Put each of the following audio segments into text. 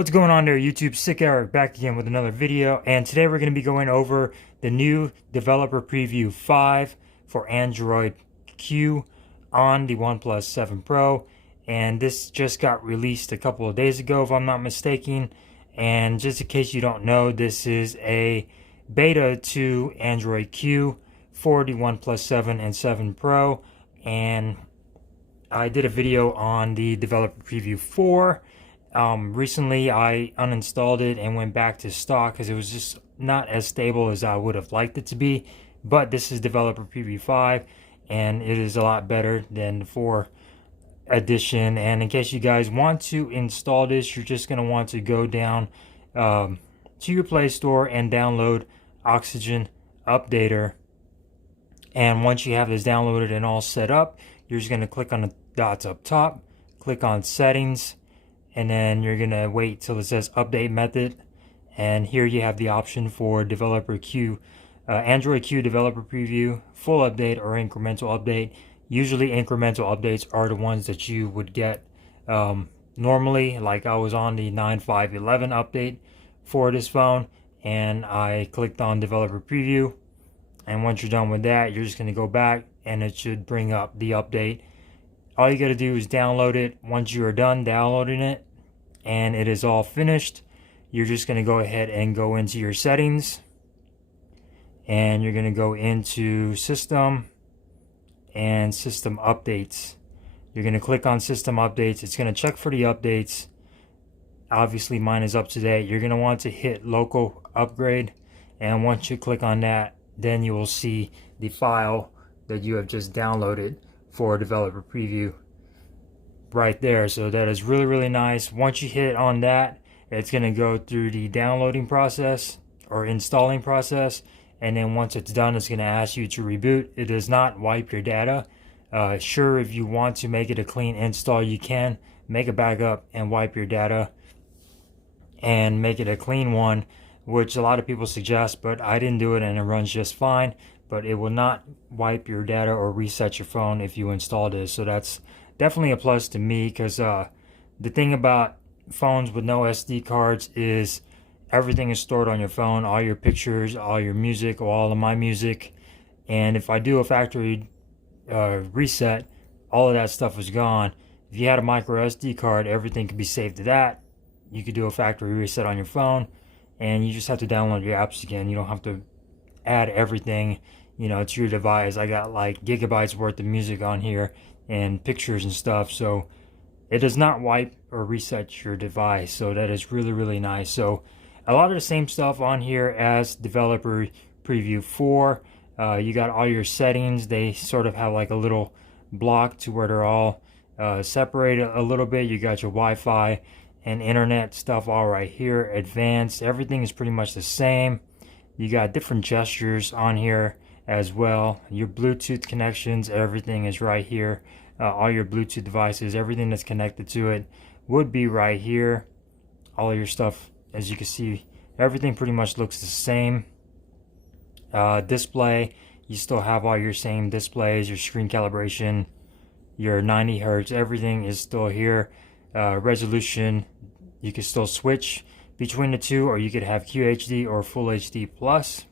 What's going on there, YouTube? Sick Eric back again with another video, and today we're going to be going over the new developer preview 5 for Android Q on the OnePlus 7 Pro, and this just got released a couple of days ago if I'm not mistaken. And just in case you don't know, this is a beta to Android Q for the OnePlus 7 and 7 Pro, and I did a video on the developer preview 4. Recently I uninstalled it and went back to stock because it was just not as stable as I would have liked it to be. But this is developer preview 5 and it is a lot better than the 4 edition. And in case you guys want to install this, you're just going to want to go down to your Play Store and download Oxygen Updater. And once you have this downloaded and all set up, you're just going to click on the dots up top, click on Settings, and then you're going to wait till it says Update Method. And here you have the option for Developer Q, Android Q Developer Preview, Full Update, or Incremental Update. Usually incremental updates are the ones that you would get normally. Like I was on the 9.5.11 update for this phone, and I clicked on Developer Preview. And once you're done with that, you're just going to go back and it should bring up the update. All you got to do is download it. Once you are done downloading it and it is all finished, you're just going to go ahead and go into your settings, and you're going to go into System and System Updates. You're going to click on System Updates. It's going to check for the updates. Obviously mine is up to date. You're going to want to hit Local Upgrade, and once you click on that, then you will see the file that you have just downloaded for developer preview right there. So that is really nice. Once you hit on that, it's going to go through the downloading process or installing process, and then once it's done, it's going to ask you to reboot. It does not wipe your data. Sure, if you want to make it a clean install, you can make a backup and wipe your data and make it a clean one, which a lot of people suggest, but I didn't do it and it runs just fine. But it will not wipe your data or reset your phone if you install this. So that's definitely a plus to me, because the thing about phones with no SD cards is everything is stored on your phone, all your pictures, all your music, or all of my music. And if I do a factory reset, all of that stuff is gone. If you had a micro SD card, everything could be saved to that. You could do a factory reset on your phone, and you just have to download your apps again. You don't have to add everything, to your device. I got like gigabytes worth of music on here and pictures and stuff, so it does not wipe or reset your device. So that is really nice. So a lot of the same stuff on here as developer preview 4. You got all your settings. They sort of have like a little block to where they're all separated a little bit. You got your Wi-Fi and internet stuff all right here. Advanced, everything is pretty much the same. You got different gestures on here as well. Your Bluetooth connections, everything is right here. All your Bluetooth devices, everything that's connected to it would be right here. All of your stuff, as you can see, everything pretty much looks the same. Display, you still have all your same displays, your screen calibration, your 90 Hertz, everything is still here. Resolution, you can still switch between the two, or you could have QHD or Full HD Plus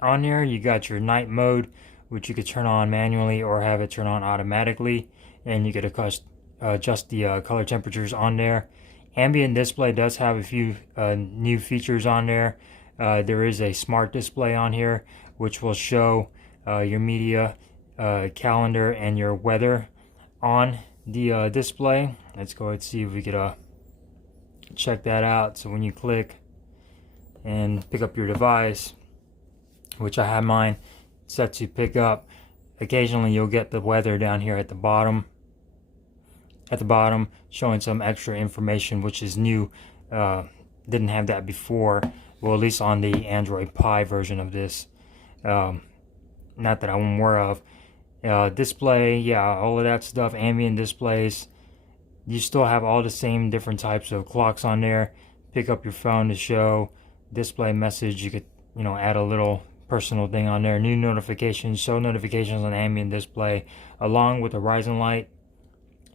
on here. You got your night mode, which you could turn on manually or have it turn on automatically, and you could adjust the color temperatures on there. Ambient display does have a few new features on there. There is a smart display on here, which will show your media, calendar, and your weather on the display. Let's go ahead and see if we could check that out. So when you click and pick up your device, which I have mine set to pick up, occasionally you'll get the weather down here at the bottom. Showing some extra information, which is new. Didn't have that before. Well, at least on the Android Pie version of this. Not that I'm aware of. Display, yeah, all of that stuff. Ambient displays. You still have all the same different types of clocks on there. Pick up your phone to show display message. You could, add a little personal thing on there. New notifications, show notifications on ambient display. Along with the Horizon light,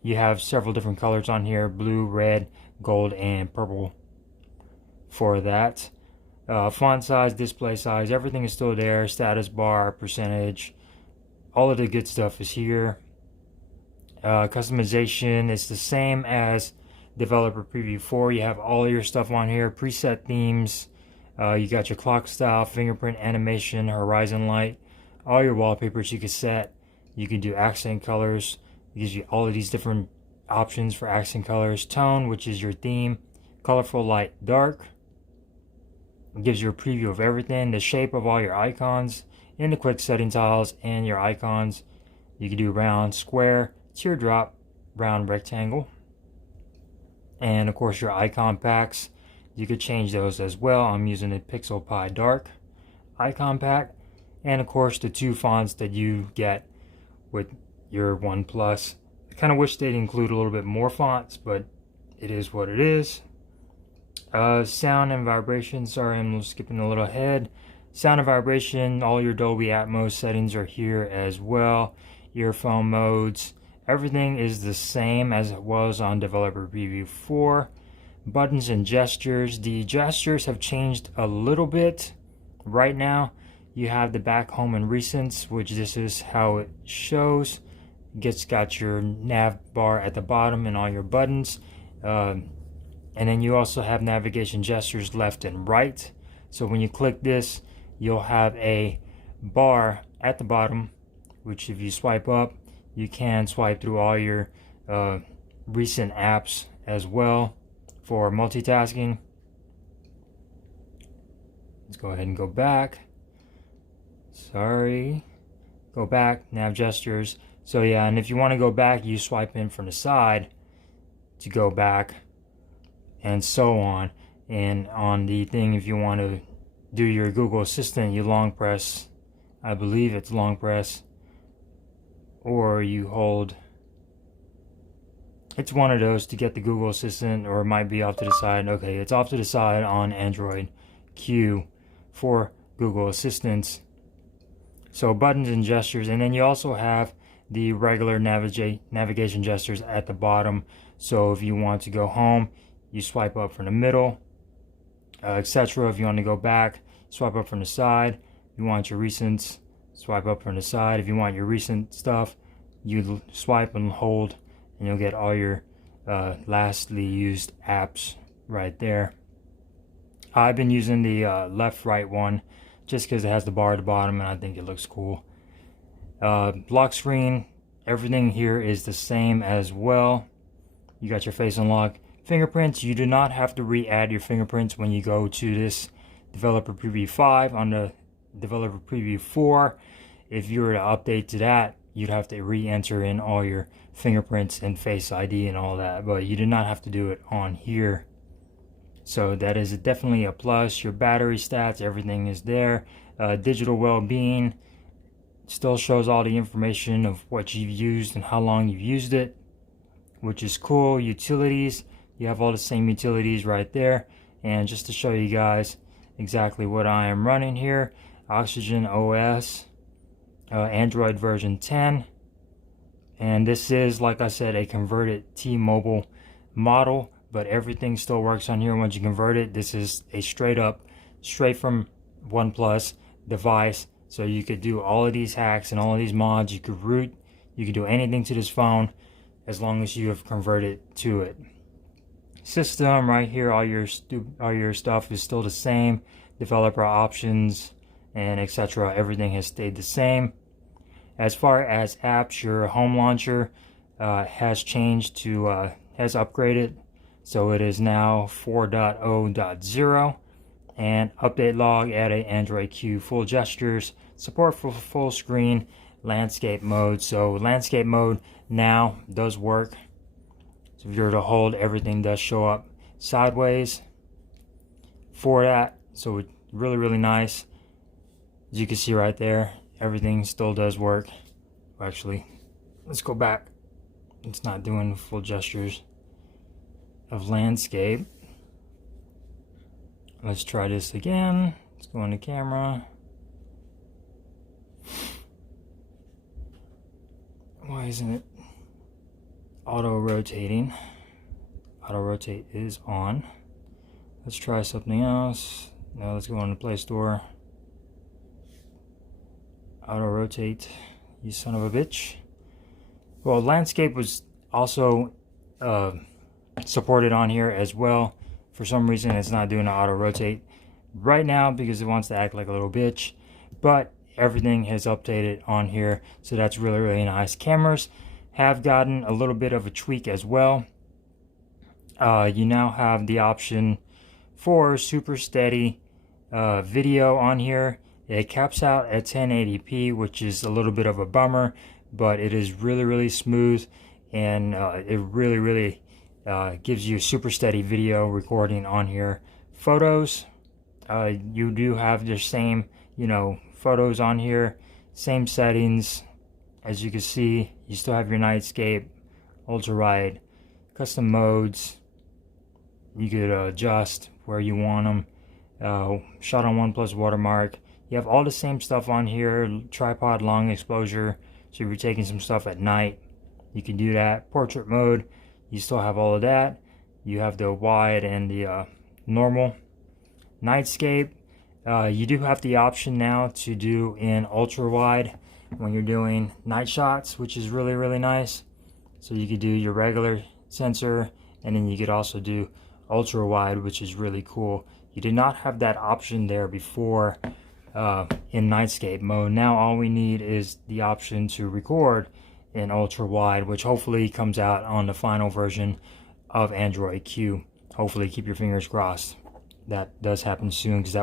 you have several different colors on here: blue, red, gold, and purple for that. Font size, display size, everything is still there. Status bar, percentage, all of the good stuff is here. Customization is the same as Developer Preview 4. You have all your stuff on here. Preset themes. You got your clock style, fingerprint animation, horizon light, all your wallpapers you can set. You can do accent colors. It gives you all of these different options for accent colors. Tone, which is your theme. Colorful, light, dark. It gives you a preview of everything. The shape of all your icons in the quick setting tiles and your icons. You can do round, square, teardrop, round, rectangle. And of course your icon packs. You could change those as well. I'm using a Pixel Pi Dark icon pack. And of course the two fonts that you get with your OnePlus. I kind of wish they'd include a little bit more fonts, but it is what it is. Sound and vibration. Sorry, I'm skipping a little ahead. Sound and vibration, all your Dolby Atmos settings are here as well. Earphone modes. Everything is the same as it was on Developer Preview 4. Buttons and gestures. The gestures have changed a little bit. Right now, you have the back, home, and recents, which this is how it shows. It's got your nav bar at the bottom and all your buttons. And then you also have navigation gestures left and right. So when you click this, you'll have a bar at the bottom, which if you swipe up, you can swipe through all your recent apps as well for multitasking. Let's go ahead and go back. Sorry. Go back, nav gestures. So yeah, and if you want to go back, you swipe in from the side to go back, and so on. And on the thing, if you want to do your Google Assistant, you long press, I believe it's long press, or you hold, it's one of those to get the Google Assistant, or it might be off to the side. Okay, it's off to the side on Android Q for Google Assistants. So buttons and gestures, and then you also have the regular navigation gestures at the bottom. So if you want to go home, you swipe up from the middle, etc. If you want to go back, swipe up from the side. If you want your recents, swipe up from the side. If you want your recent stuff, you swipe and hold, and you'll get all your lastly used apps right there. I've been using the left-right one just because it has the bar at the bottom, and I think it looks cool. Lock screen, everything here is the same as well. You got your face unlock. Fingerprints, you do not have to re-add your fingerprints when you go to this Developer Preview 5. On the Developer Preview 4, if you were to update to that, you'd have to re-enter in all your fingerprints and Face ID and all that, but you do not have to do it on here. So that is definitely a plus. Your battery stats, everything is there. Digital well-being still shows all the information of what you've used and how long you've used it, which is cool. Utilities, you have all the same utilities right there. And just to show you guys exactly what I am running here, Oxygen OS, Android version 10. And this is, like I said, a converted T-Mobile model, but everything still works on here once you convert it. This is a straight from OnePlus device. So you could do all of these hacks and all of these mods. You could root, you could do anything to this phone as long as you have converted to it. System right here, all your stuff is still the same. Developer options and etc. Everything has stayed the same. As far as apps, your home launcher has changed to has upgraded, so it is now 4.0.0. And update log, add a Android Q, full gestures, support for full screen, landscape mode. So landscape mode now does work. So if you were to hold, everything does show up sideways for that. So it's really, really nice. As you can see right there, everything still does work. Actually, let's go back. It's not doing full gestures of landscape. Let's try this again. Let's go into camera. Why isn't it auto rotating? Auto rotate is on. Let's try something else. Now let's go on the Play Store. Auto rotate, you son of a bitch. Well, landscape was also supported on here as well. For some reason, it's not doing the auto rotate right now because it wants to act like a little bitch. But everything has updated on here, so that's really, really nice. Cameras have gotten a little bit of a tweak as well. You now have the option for super steady video on here. It caps out at 1080p, which is a little bit of a bummer, but it is really, really smooth, and it really, really gives you super steady video recording on here. Photos, you do have the same, photos on here, same settings. As you can see, you still have your nightscape, ultra wide, custom modes. You could adjust where you want them. Shot on OnePlus watermark. You have all the same stuff on here. Tripod long exposure, so if you're taking some stuff at night, you can do that. Portrait mode, you still have all of that. You have the wide and the normal. Nightscape, you do have the option now to do in ultra wide when you're doing night shots, which is really, really nice. So you could do your regular sensor, and then you could also do ultra wide, which is really cool. You did not have that option there before in nightscape mode. Now all we need is the option to record in ultra wide, which hopefully comes out on the final version of Android Q. Hopefully, keep your fingers crossed that does happen soon, because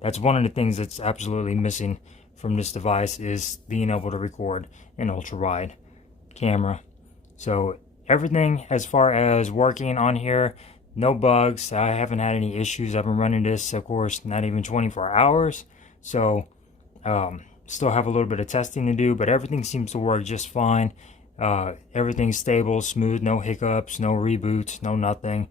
that's one of the things that's absolutely missing from this device, is being able to record in ultra wide camera. So everything as far as working on here, no bugs. I haven't had any issues. I've been running this, of course, not even 24 hours. So still have a little bit of testing to do, but everything seems to work just fine. Everything's stable, smooth, no hiccups, no reboots, no nothing.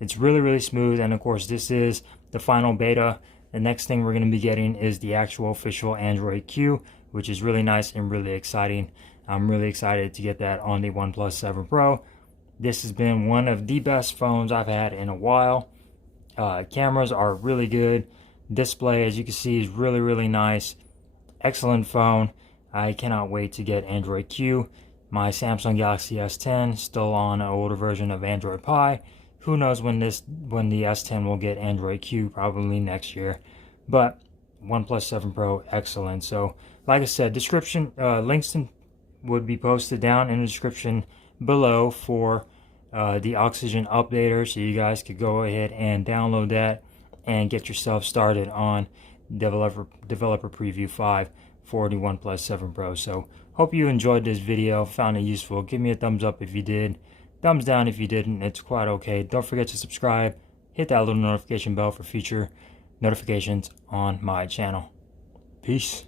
It's really, really smooth. And of course, this is the final beta. The next thing we're going to be getting is the actual official Android Q, which is really nice and really exciting. I'm really excited to get that on the OnePlus 7 Pro. This has been one of the best phones I've had in a while. Cameras are really good. Display, as you can see, is really, really nice. Excellent phone. I cannot wait to get Android Q. My Samsung Galaxy S10 still on an older version of Android Pie. Who knows when the S10 will get Android Q? Probably next year. But OnePlus 7 Pro, excellent. So, like I said, description links would be posted down in the description below for the Oxygen updater, so you guys could go ahead and download that and get yourself started on Developer Preview 5 for the OnePlus 7 Pro. So, hope you enjoyed this video, found it useful. Give me a thumbs up if you did. Thumbs down if you didn't. It's quite okay. Don't forget to subscribe. Hit that little notification bell for future notifications on my channel. Peace.